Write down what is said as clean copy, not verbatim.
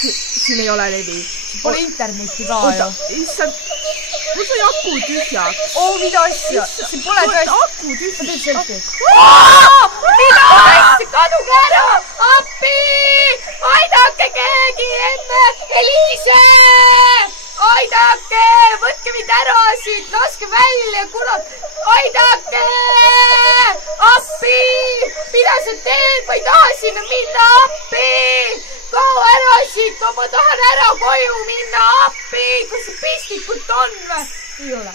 siin ei ole levi. Pole internetti ka ju. Issand, mul sai aku tühjaks. Mida asja? Siin pole tõesti. Aku tühjaks. Mida asja? Kaduge ära! Appi! Aidake keegi enne! Eliise! Aidake! Võtke mind ära siit! Laske välja, kurat! Aidake! Appi! Mida sa teed? Ma ei taha sinna minna! Appi! Kao ära siit! Ma tahan ära koju minna! Appi! Kas see pistikut on või? Ei ole.